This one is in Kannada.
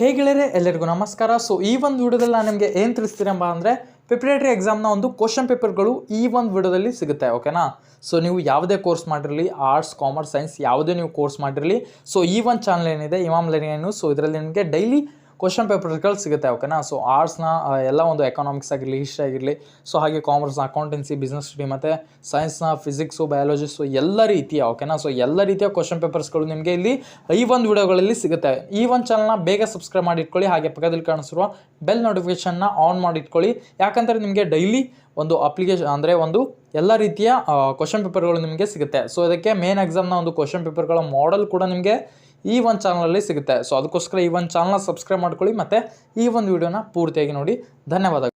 ಹೇಗೆಳರೆ ಎಲ್ಲರಿಗೂ ನಮಸ್ಕಾರ. ಸೊ ಈ ಒಂದು ವಿಡಿಯೋದಲ್ಲಿ ನಾನು ನಿಮಗೆ ಏನು ತಿಳಿಸ್ತೀರಪ್ಪ ಅಂದರೆ ಪ್ರಿಪರೇಟರಿ ಎಕ್ಸಾಮ್ನ ಒಂದು ಕ್ವಶನ್ ಪೇಪರ್ಗಳು ಈ ಒಂದು ವಿಡಿಯೋದಲ್ಲಿ ಸಿಗುತ್ತೆ. ಓಕೆನಾ. ಸೊ ನೀವು ಯಾವುದೇ ಕೋರ್ಸ್ ಮಾಡಿರಲಿ, ಆರ್ಟ್ಸ್, ಕಾಮರ್ಸ್, ಸೈನ್ಸ್ ಯಾವುದೇ ನೀವು ಕೋರ್ಸ್ ಮಾಡಿರಲಿ, ಸೊ ಈ ಒಂದು ಚಾನಲ್ ಏನಿದೆ ಇಮಾಮ್ ಲರ್ನಿಂಗ್ ನ್ಯೂಸ್, ಸೊ ಇದರಲ್ಲಿ ನಿಮಗೆ ಡೈಲಿ ಕ್ವಶನ್ ಪೇಪರ್ಗಳು ಸಿಗುತ್ತೆ. ಓಕೆನಾ. ಸೊ ಆರ್ಟ್ಸ್ನ ಎಲ್ಲ ಒಂದು ಎಕನಾಮಿಕ್ಸ್ ಆಗಿರಲಿ, ಹಿಸ್ಟ್ರಿ ಆಗಿರಲಿ, ಸೊ ಹಾಗೆ ಕಾಮರ್ಸ್ನ ಅಕೌಂಟೆನ್ಸಿ, ಬಿಸ್ನೆಸ್ ಸ್ಟಡಿ, ಮತ್ತು ಸೈನ್ಸ್ನ ಫಿಸಿಕ್ಸು, ಬಯಾಲಜಿ, ಸೊ ಎಲ್ಲ ರೀತಿಯ ಓಕೆನಾ. ಸೊ ಎಲ್ಲ ರೀತಿಯ ಕ್ವಶನ್ ಪೇಪರ್ಸ್ಗಳು ನಿಮಗೆ ಇಲ್ಲಿ ಈ ಒಂದು ವಿಡಿಯೋಗಳಲ್ಲಿ ಸಿಗುತ್ತೆ. ಈ ಒಂದು ಚಾನಲ್ನ ಬೇಗ ಸಬ್ಸ್ಕ್ರೈಬ್ ಮಾಡಿ ಇಟ್ಕೊಳ್ಳಿ, ಹಾಗೆ ಪಕ್ಕದಲ್ಲಿ ಕಾಣಿಸಿರುವ ಬೆಲ್ ನೋಟಿಫಿಕೇಷನ್ನ ಆನ್ ಮಾಡಿ ಇಟ್ಕೊಳ್ಳಿ. ಯಾಕಂದರೆ ನಿಮಗೆ ಡೈಲಿ ಒಂದು ಅಪ್ಲಿಕೇಶನ್ ಅಂದರೆ ಒಂದು ಎಲ್ಲ ರೀತಿಯ ಕ್ವಶನ್ ಪೇಪರ್ಗಳು ನಿಮಗೆ ಸಿಗುತ್ತೆ. ಸೊ ಇದಕ್ಕೆ ಮೇನ್ ಎಕ್ಸಾಮ್ನ ಒಂದು ಕ್ವಶನ್ ಪೇಪರ್ಗಳ ಮಾಡೆಲ್ ಕೂಡ ನಿಮಗೆ ಈ ಒಂದು ಚಾನಲಲ್ಲಿ ಸಿಗುತ್ತೆ. ಸೊ ಅದಕ್ಕೋಸ್ಕರ ಈ ಒಂದು ಚಾನಲ್ನ ಸಬ್ಸ್ಕ್ರೈಬ್ ಮಾಡ್ಕೊಳ್ಳಿ ಮತ್ತು ಈ ಒಂದು ವಿಡಿಯೋನ ಪೂರ್ತಿಯಾಗಿ ನೋಡಿ. ಧನ್ಯವಾದಗಳು.